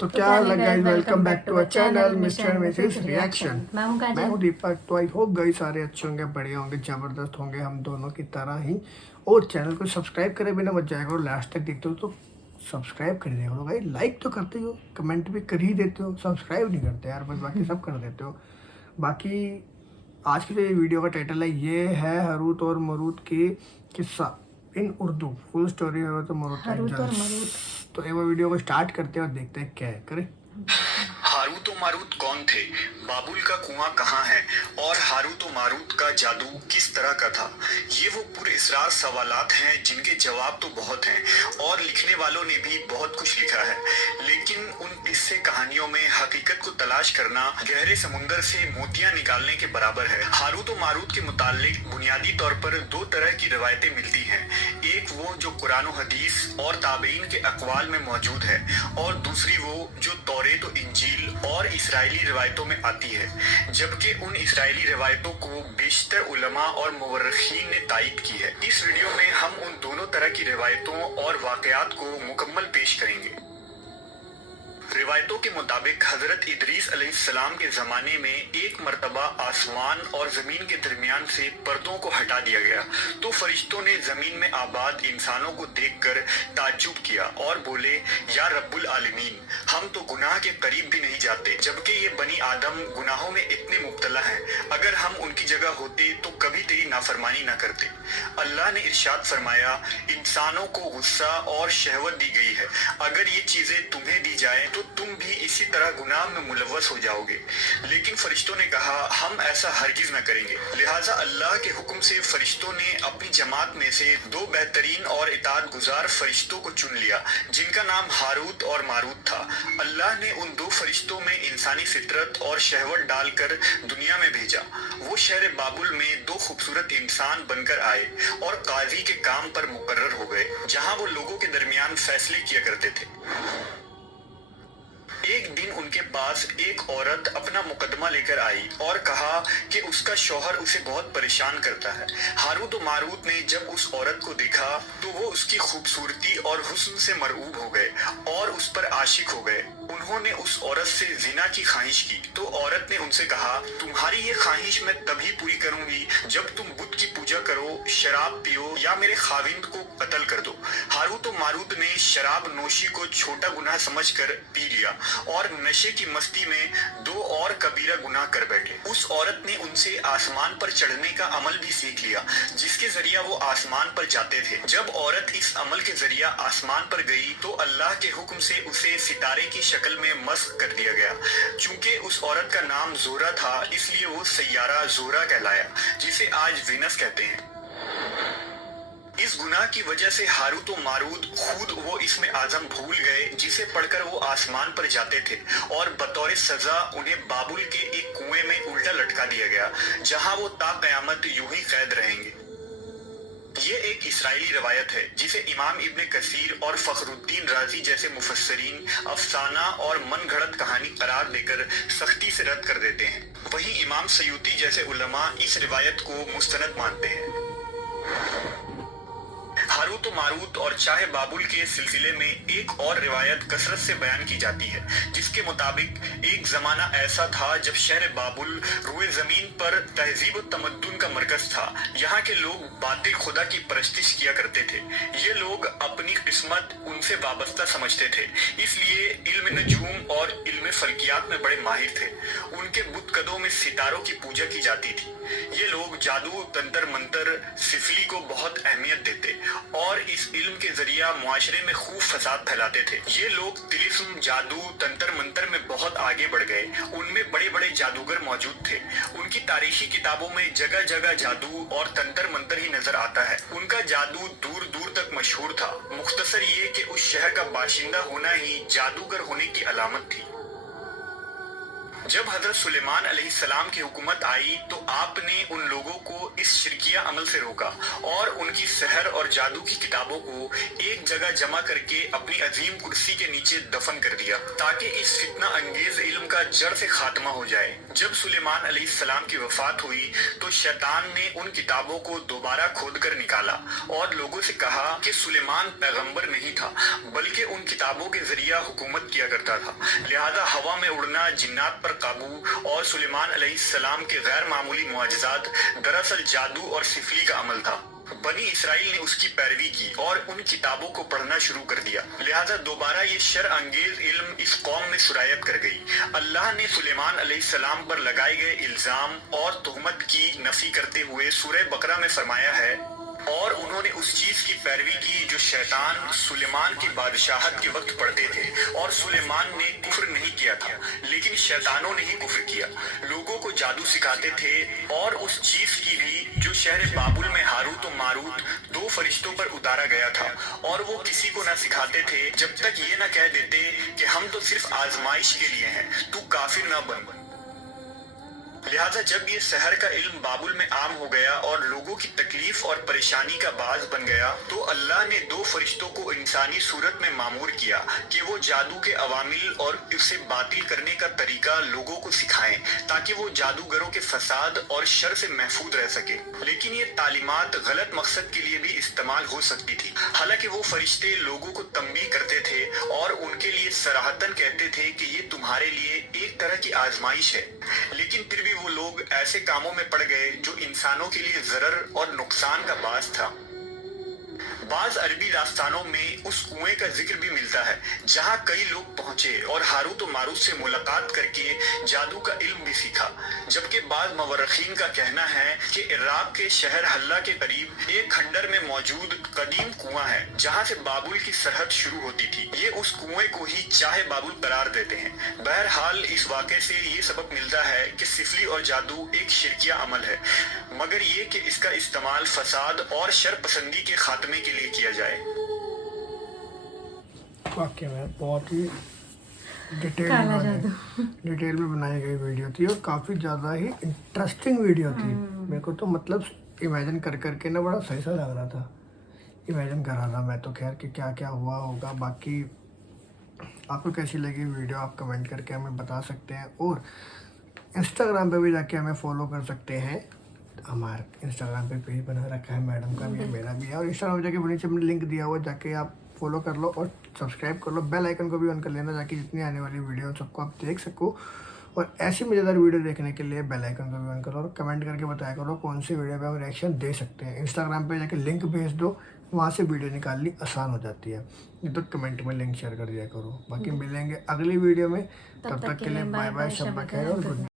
तो क्या हाल है guys, welcome back to our channel Mr Mrs Reaction. मैं हूं मैं हूं दीपक। तो आई होप गाइस सारे अच्छे होंगे, बढ़िया होंगे, ज़बरदस्त होंगे हम दोनों की तरह ही। और चैनल को सब्सक्राइब करे बिना मत जाएगा और लास्ट तक देखते हो तो सब्सक्राइब कर दिया करो गाइस। लाइक तो करते हो, कमेंट भी कर ही देते हो, सब्सक्राइब नहीं करते यार, बस बाकी सब कर देते हो। बाकी आज की जो ये वीडियो का टाइटल है ये है हारूत और मारूत की किस्सा इन उर्दू, फुल स्टोरी हारूत और मारूत एंजल्स। तो ये वो वीडियो को स्टार्ट करते हैं और देखते हैं क्या है करें। हारूत और मारूत कौन थे, बाबुल का कुआं कहाँ है और हारूत और मारूत का जादू किस तरह का था? ये वो पुरअसरार सवालात हैं जिनके जवाब तो बहुत हैं और लिखने वालों ने भी बहुत कुछ लिखा है, लेकिन उन किस्से कहानियों में हकीकत को तलाश करना गहरे समुंदर से मोतियां निकालने के बराबर है। हारूत और मारूत के मुतालिक बुनियादी तौर पर दो तरह की रवायतें मिलती हैं। एक वो जो कुरान और हदीस और ताबईन के अक़वाल में मौजूद है और दूसरी वो जो तौरेत और इंजील और इस्राएली रिवायतों में आती है, जबकि उन इस्राएली रिवायतों को बेशतर उलमा और मुवर्रिखीन ने तायीद की है। इस वीडियो में हम उन दोनों तरह की रिवायतों और वाक़यात को मुकम्मल पेश करेंगे। रिवायतों के मुताबिक हजरत इदरीस अलैहिस्सलाम के ज़माने में एक मर्तबा आसमान और ज़मीन के दरमियान से पर्दों को हटा दिया गया तो फरिश्तों ने ज़मीन में आबाद इंसानों को देखकर ताज्जुब किया और बोले, या रब्बुल आलमीन, हम तो गुनाह के करीब भी नहीं जाते, जबकि ये बनी आदम गुनाहों में इतने मुब्तला हैं। अगर हम उनकी जगह होते तो कभी तेरी नाफरमानी न करते। अल्लाह ने इरशाद फरमाया, इंसानों को गुस्सा और शहवत दी गई है, अगर ये चीज़ें तुम्हें दी जाए तो तुम भी इसी तरह गुनाह में मुलव्वस हो जाओगे। लेकिन फरिश्तों ने कहा, हम ऐसा हरगिज न करेंगे। लिहाजा अल्लाह के हुक्म से फरिश्तों ने अपनी जमात में से दो बेहतरीन और इताअत गुजार फरिश्तों को चुन लिया, जिनका नाम हारूत और मारूत था। अल्लाह ने उन दो फरिश्तों में इंसानी फितरत और शहवत डालकर दुनिया में भेजा। वो शहर बाबुल में दो खूबसूरत इंसान बनकर आए और काजी के काम पर मुकर्रर हो गए, जहाँ वो लोगों के दरमियान फैसले किया करते थे। एक दिन उनके पास एक औरत अपना मुकदमा लेकर आई और कहा कि उसका शौहर उसे बहुत परेशान करता है। हारूत और मारूत ने जब उस औरत को देखा तो वो उसकी खूबसूरती और हुस्न से मरऊब हो गए और उस पर आशिक हो गए। उन्होंने उस औरत से जिना की ख्वाहिश की तो औरत ने उनसे कहा, तुम्हारी ये ख्वाहिश मैं तभी पूरी करूंगी जब तुम बुत की पूजा करो, शराब पियो या मेरे खाविंद को कत्ल कर दो। हारूत और मारूत ने शराब नोशी को छोटा गुनाह समझकर पी लिया और नशे की मस्ती में दो और कबीरा गुनाह कर बैठे। उस औरत ने उनसे आसमान पर चढ़ने का अमल भी सीख लिया, जिसके जरिया वो आसमान पर जाते थे। जब औरत इस अमल के जरिया आसमान पर गई तो अल्लाह के हुक्म से उसे सितारे की शक्ल में मस्क कर दिया गया। चूंकि उस औरत का नाम जोहरा था, इसलिए वो सैयारा जोहरा कहलाया, जिसे आज वीनस कहते हैं। इस गुनाह की वजह से हारूत और मारूत खुद वो इसमें आजम भूल गए जिसे पढ़कर वो आसमान पर जाते थे और बतौर सजा उन्हें बाबुल के एक कुएं में उल्टा लटका दिया गया, जहां वो ता कयामत यूं ही कैद रहेंगे। ये एक इस्राएली रवायत है जिसे इमाम इब्ने कसीर और फखरुद्दीन राजी जैसे मुफस्सरीन अफसाना और मन घड़त कहानी करार देकर सख्ती से रद्द कर देते हैं। वहीं इमाम सयूती जैसे उलमा इस रिवायत को मुस्तनद मानते हैं। हारूत और मारूत और चाहे बाबुल के सिलसिले में एक और रिवायत कसरत से बयान की जाती है, जिसके मुताबिक एक जमाना ऐसा था जब शहर बाबुल रुए जमीन पर तहजीब और तमद्दुन का मरकज था। यहाँ के लोग बातिल खुदा की परस्तिश किया करते थे। ये लोग अपनी किस्मत उनसे वाबस्ता समझते थे, इसलिए इल्म नजूम और इल्म फल्कियात में बड़े माहिर थे। उनके बुतकदों में सितारों की पूजा की जाती थी। ये लोग जादू, तंत्र मंत्र, सिफली को बहुत अहमियत देते और इस इल्म के जरिया मुआशरे में खूब फसाद फैलाते थे। ये लोग तिलिस्म, जादू, तंत्र मंत्र में बहुत आगे बढ़ गए। उनमें बड़े बड़े जादूगर मौजूद थे। उनकी तारीखी किताबों में जगह जगह जादू और तंत्र मंत्र ही नजर आता है। उनका जादू दूर दूर तक मशहूर था। मुख्तसर ये कि उस शहर का बाशिंदा होना ही जादूगर होने की अलामत थी। जब हजरत सुलेमान अलैहिस्सलाम की हुकूमत आई तो आपने उन लोगों को इस शिरकिया अमल से रोका और उनकी सहर और जादू की किताबों को एक जगह जमा करके अपनी अजीम कुर्सी के नीचे दफन कर दिया ताकि इस फितना अंगेज इल्म का जड़ से खात्मा हो जाए। जब सुलेमान अलैहिस्सलाम की वफात हुई तो शैतान ने उन किताबों को दोबारा खोद कर निकाला और लोगों से कहा कि सुलेमान पैगंबर नहीं था बल्कि उन किताबों के जरिए हुकूमत किया करता था। लिहाजा हवा में उड़ना, जिन्नात पर काबू और सुलेमान अलैहिस्सलाम के गैर मामूली मुआजिजात दरअसल जादू और सिफली का अमल था। बनी इसराइल ने उसकी पैरवी की और उन किताबों को पढ़ना शुरू कर दिया। लिहाजा दोबारा ये शर अंगेज इल्म इस कौम में सुरायत कर गई। अल्लाह ने सुलेमान अलैहिस्सलाम पर लगाए गए इल्जाम और तुहमत की नफी करते हुए सूरह बकरा में फरमाया है, और उन्होंने उस चीज की पैरवी की जो शैतान सुलेमान की बादशाहत के वक्त पढ़ते थे, और सुलेमान ने कुफ्र नहीं किया था लेकिन शैतानों ने ही कुफ्र किया। लोगों को जादू सिखाते थे और उस चीज की भी जो शहर बाबुल में हारूत और मारूत दो फरिश्तों पर उतारा गया था, और वो किसी को ना सिखाते थे जब तक ये ना कह देते कि हम तो सिर्फ आजमाइश के लिए हैं, तू काफिर ना बन। लिहाजा जब ये शहर का इल्म बाबुल में आम हो गया और लोगों की तकलीफ और परेशानी का बाज बन गया तो अल्लाह ने दो फरिश्तों को इंसानी सूरत में मामूर किया कि वो जादू के अवामिल और उसे बातिल करने का तरीका लोगों को सिखाएं ताकि वो जादूगरों के फसाद और शर से महफूज रह सके। लेकिन ये तालीमात गलत मकसद के लिए भी इस्तेमाल हो सकती थी। हालांकि वो फरिश्ते लोगों को तंबीह करते थे और उनके लिए सराहतन कहते थे कि ये तुम्हारे लिए एक तरह की आजमाइश है, लेकिन फिर भी वो लोग ऐसे कामों में पड़ गए जो इंसानों के लिए जरर और नुकसान का बास था। बाज अरबी दास्तानों में उस कुएं का जिक्र भी मिलता है जहां कई लोग पहुंचे और हारूत और मारूत से मुलाकात करके जादू का इल्म भी सीखा। जबकि बाज मवर्रखीन का कहना है कि इराक के शहर हल्ला के करीब एक खंडर में मौजूद कदीम कुआं है जहां से बाबुल की सरहद शुरू होती थी। ये उस कुएं को ही चाहे बाबुल करार देते हैं। बहरहाल इस वाक़े से ये सबक मिलता है कि सिफली और जादू एक शिरकिया अमल है, मगर ये कि इसका इस्तेमाल फसाद और शर पसंदी के खात्मे के लिए किया जाए। वाकई में बहुत ही डिटेल में बनाई गई वीडियो थी और काफ़ी ज़्यादा ही इंटरेस्टिंग वीडियो थी। मेरे को तो मतलब इमेजिन कर करके ना बड़ा सही सा लग रहा था, इमेजिन कर रहा था मैं तो खैर कि क्या क्या हुआ होगा। बाकी आपको कैसी लगी वीडियो आप कमेंट करके हमें बता सकते हैं, और इंस्टाग्राम पे भी जाके हमें फॉलो कर सकते हैं। हमारे इंस्टाग्राम पे पेज बना रखा है, मैडम का भी है, मेरा भी है, और इंस्टाग्राम पे जाके नीचे हमने लिंक दिया हुआ, जाके आप फॉलो कर लो और सब्सक्राइब कर लो। बेल आइकन को भी ऑन कर लेना ताकि जितनी आने वाली वीडियो सबको आप देख सको। और ऐसी मज़ेदार वीडियो देखने के लिए बेल आइकन को भी ऑन करो और कमेंट करके बताया करो कौन सी वीडियो पे हम रिएक्शन दे सकते हैं। इंस्टाग्राम पे जाके लिंक भेज दो, वहाँ से वीडियो निकालनी आसान हो जाती है। ये तो कमेंट में लिंक शेयर कर दिया करो। बाकी मिलेंगे अगली वीडियो में, तब तक के लिए बाय बाय, शब बखैर और गुड नाइट।